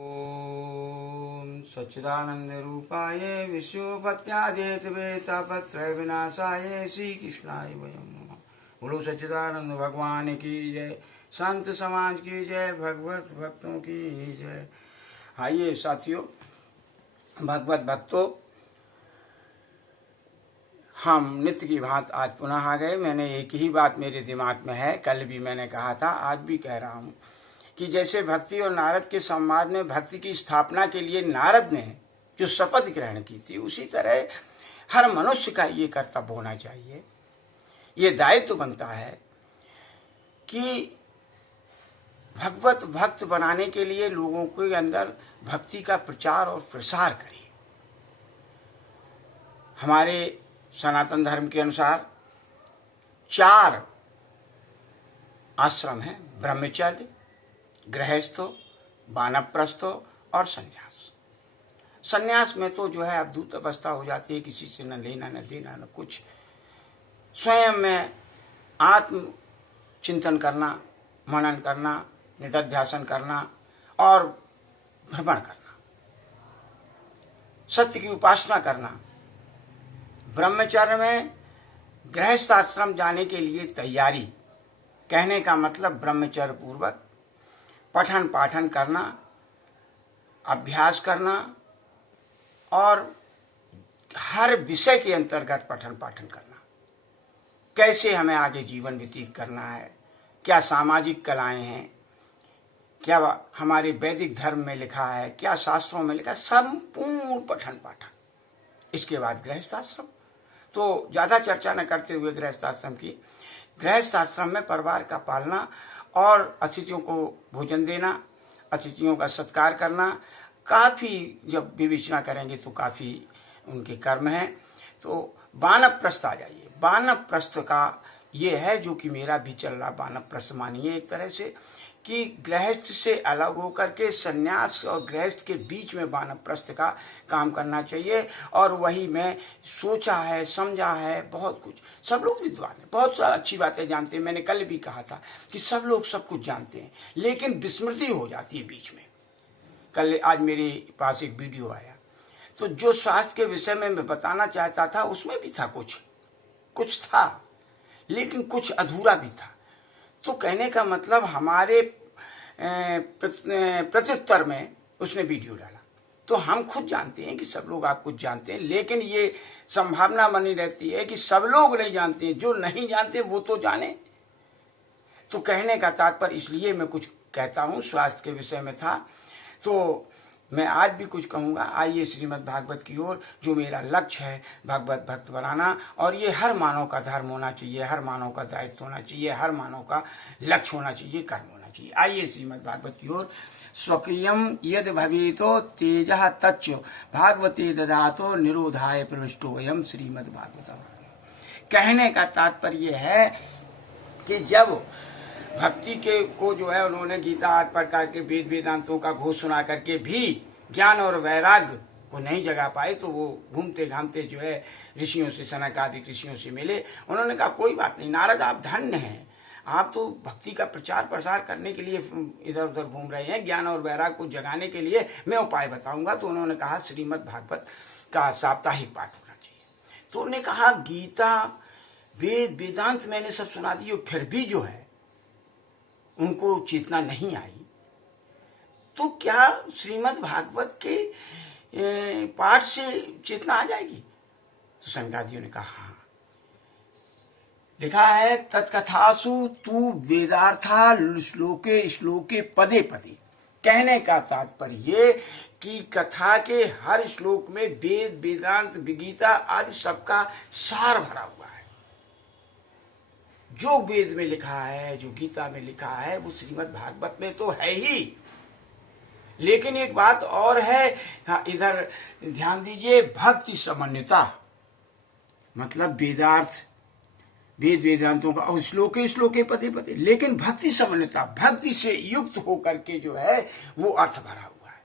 ओम सच्चिदानंद रूपाय विश्वोपत्यादिहेतवे तापत्रय विनाशाय श्री कृष्णाय वयं नमः। बोलो सच्चिदानंद भगवान की जय, संत समाज की जय, भगवत भक्तों की जय। आइए साथियों, भगवत भक्तों, हम नित्य की भांति आज पुनः आ गए। मैंने एक ही बात मेरे दिमाग में है, कल भी मैंने कहा था, आज भी कह रहा हूँ कि जैसे भक्ति और नारद के संवाद में भक्ति की स्थापना के लिए नारद ने जो शपथ ग्रहण की थी, उसी तरह हर मनुष्य का ये कर्तव्य होना चाहिए, ये दायित्व बनता है कि भगवत भक्त बनाने के लिए लोगों के अंदर भक्ति का प्रचार और प्रसार करें। हमारे सनातन धर्म के अनुसार 4 आश्रम हैं: ब्रह्मचर्य, गृहस्थो, वानप्रस्थो और संन्यास। संन्यास में तो जो है अवधूत अवस्था हो जाती है, किसी से न लेना न देना न कुछ, स्वयं में आत्म चिंतन करना, मनन करना, निधिध्यासन करना और भ्रमण करना, सत्य की उपासना करना। ब्रह्मचर्य में गृहस्थ आश्रम जाने के लिए तैयारी, कहने का मतलब ब्रह्मचर्य पूर्वक पठन पाठन करना, अभ्यास करना और हर विषय के अंतर्गत पठन पाठन करना। कैसे हमें आगे जीवन व्यतीत करना है, क्या सामाजिक कलाएं हैं, क्या हमारे वैदिक धर्म में लिखा है, क्या शास्त्रों में लिखा है, संपूर्ण पठन पाठन। इसके बाद गृहस्थ आश्रम। तो ज़्यादा चर्चा न करते हुए गृहस्थ आश्रम की, गृहस्थ आश्रम में परिवार का पालना और अतिथियों को भोजन देना, अतिथियों का सत्कार करना, काफ़ी जब विवेचना करेंगे तो काफ़ी उनके कर्म हैं। तो वानप्रस्थ आ जाइए। वानप्रस्थ का ये है जो कि मेरा भी चल रहा वानप्रस्थ मानिए एक तरह से, कि गृहस्थ से अलग होकर के संन्यास और गृहस्थ के बीच में वानप्रस्थ का काम करना चाहिए। और वही मैं सोचा है, समझा है, बहुत कुछ। सब लोग विद्वान हैं, बहुत अच्छी बातें जानते हैं। मैंने कल भी कहा था कि सब लोग सब कुछ जानते हैं, लेकिन विस्मृति हो जाती है बीच में। आज मेरे पास एक वीडियो आया, तो जो स्वास्थ्य के विषय में मैं बताना चाहता था उसमें भी था, कुछ था, लेकिन कुछ अधूरा भी था। तो कहने का मतलब हमारे प्रत्युत्तर में उसने वीडियो डाला। तो हम खुद जानते हैं कि सब लोग आप कुछ जानते हैं, लेकिन ये संभावना बनी रहती है कि सब लोग नहीं जानते हैं, जो नहीं जानते वो तो जाने। तो कहने का तात्पर्य, इसलिए मैं कुछ कहता हूँ, स्वास्थ्य के विषय में था, तो मैं आज भी कुछ कहूँगा। आइए श्रीमद् भागवत की ओर, जो मेरा लक्ष्य है भगवत भक्त बनाना, और ये हर मानव का धर्म होना चाहिए, हर मानव का दायित्व होना चाहिए, हर मानव का लक्ष्य होना चाहिए, कर्म होना चाहिए। आइए श्रीमद् भागवत की ओर। स्वकीयम यद भवेतो तेजः तच्च भागवते ददातो निरोधाय प्रविष्टो वयम श्रीमद् भागवतम। कहने का तात्पर्य है कि जब भक्ति के को जो है उन्होंने गीता आदि प्रकार के वेद वेदांतों का घोष सुना करके भी ज्ञान और वैराग्य को नहीं जगा पाए, तो वो घूमते घामते जो है ऋषियों से, सनक आदि ऋषियों से मिले। उन्होंने कहा कोई बात नहीं नारद, आप धन्य हैं, आप तो भक्ति का प्रचार प्रसार करने के लिए इधर उधर घूम रहे हैं, ज्ञान और वैराग्य को जगाने के लिए मैं उपाय बताऊंगा। तो उन्होंने कहा श्रीमद् भागवत का साप्ताहिक पाठ होना चाहिए। तो उन्होंने कहा गीता वेद वेदांत मैंने सब सुना दिए, फिर भी जो है उनको चेतना नहीं आई, तो क्या श्रीमद् भागवत के पाठ से चेतना आ जाएगी? तो शंकराचार्य ने कहा हाँ। लिखा है तत्कथासु तू वेदार्था श्लोके श्लोके पदे पदे। कहने का तात्पर्य ये कि कथा के हर श्लोक में वेद वेदांत गीता आदि सबका सार भरा हुआ है। जो वेद में लिखा है, जो गीता में लिखा है, वो श्रीमद् भागवत में तो है ही। लेकिन एक बात और है, इधर ध्यान दीजिए, भक्ति समन्विता, मतलब वेदार्थ वेद वेदांतों का और श्लोके श्लोके पदे पदे, लेकिन भक्ति समन्विता, भक्ति से युक्त होकर के जो है वो अर्थ भरा हुआ है।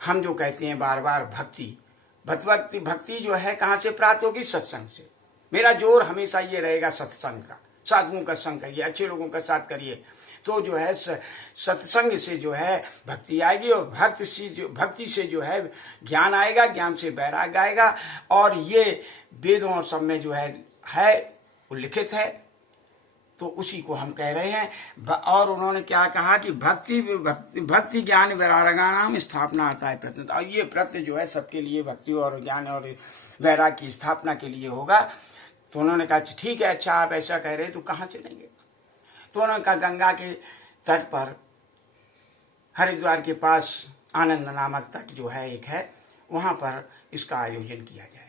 हम जो कहते हैं बार बार भक्ति जो है कहाँ से प्राप्त होगी? सत्संग से। मेरा जोर हमेशा ये रहेगा सत्संग का, साधुओं का संग करिए, अच्छे लोगों का साथ करिए, तो जो है सत्संग से जो है भक्ति आएगी, और भक्ति से जो है ज्ञान आएगा, ज्ञान से वैराग्य आएगा। और ये वेदों और सब में जो है उल्लिखित है, तो उसी को हम कह रहे हैं। और उन्होंने क्या कहा कि भक्ति ज्ञान वैरागानाम स्थापना आता है प्रत्न। और ये प्रत्न जो है सबके लिए भक्ति और ज्ञान और वैराग की स्थापना के लिए होगा। तो उन्होंने कहा ठीक है, अच्छा आप ऐसा कह रहे हैं तो कहाँ चलेंगे? तो उन्होंने कहा गंगा के तट पर हरिद्वार के पास आनंद नामक तट जो है एक है, वहां पर इसका आयोजन किया जाए।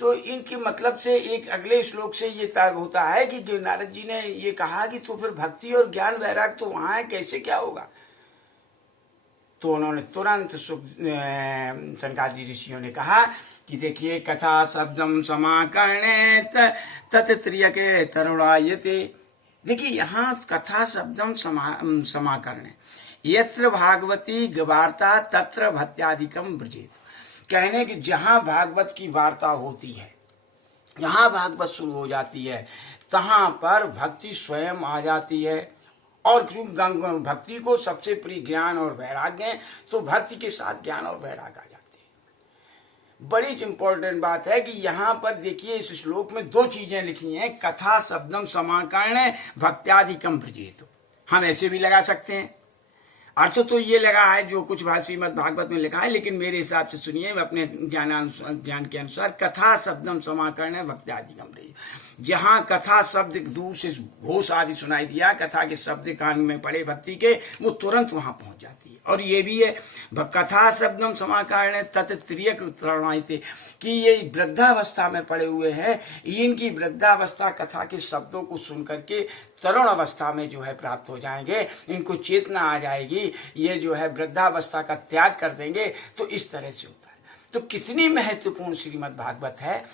तो इनकी मतलब से एक अगले श्लोक से ये तय होता है कि नारद जी ने ये कहा कि तो फिर भक्ति और ज्ञान वैराग तो वहां है, कैसे क्या होगा? तो उन्होंने तुरंत सनकादि ऋषियों ने कहा कि देखिए, कथा शब्दम समाकर्णे तत्त्रियके तरुणायते। देखिए यहाँ कथा शब्दम समाकर्णे, यत्र भागवती वार्ता तत्र भक्त्यादिकम ब्रजेत। कहने कि जहां भागवत की वार्ता होती है, जहां भागवत शुरू हो जाती है, तहां पर भक्ति स्वयं आ जाती है। और भक्ति को सबसे प्रिय ज्ञान और वैराग्य है, तो भक्ति के साथ ज्ञान और वैराग्य आ जाती है। बड़ी इंपॉर्टेंट बात है कि यहाँ पर देखिए इस श्लोक में दो चीजें लिखी हैं, कथा शब्दम समाकर्णे भक्त्यादिकम ब्रजेत। हम ऐसे भी लगा सकते हैं, अर्थ तो ये लगा है जो कुछ श्रीमद् भागवत में लिखा है, लेकिन मेरे हिसाब से सुनिए, अपने ज्ञान के अनुसार कथा शब्दम समाकर्णे भक्त्यादिकम ब्रजेत। जहां कथा शब्द दूर से घोष आदि सुनाई दिया, कथा के शब्द कान में पड़े भक्ति के, वो तुरंत वहां पहुंच जाती है। और ये भी है कथा शब्दम समाकर्णे तत्त्रियक तरुणायते, कि ये वृद्धावस्था में पड़े हुए हैं, इनकी वृद्धावस्था कथा के शब्दों को सुन करके तरुण अवस्था में जो है प्राप्त हो जाएंगे, इनको चेतना आ जाएगी, ये जो है वृद्धावस्था का त्याग कर देंगे। तो इस तरह से होता है। तो कितनी महत्वपूर्ण श्रीमद् भागवत है।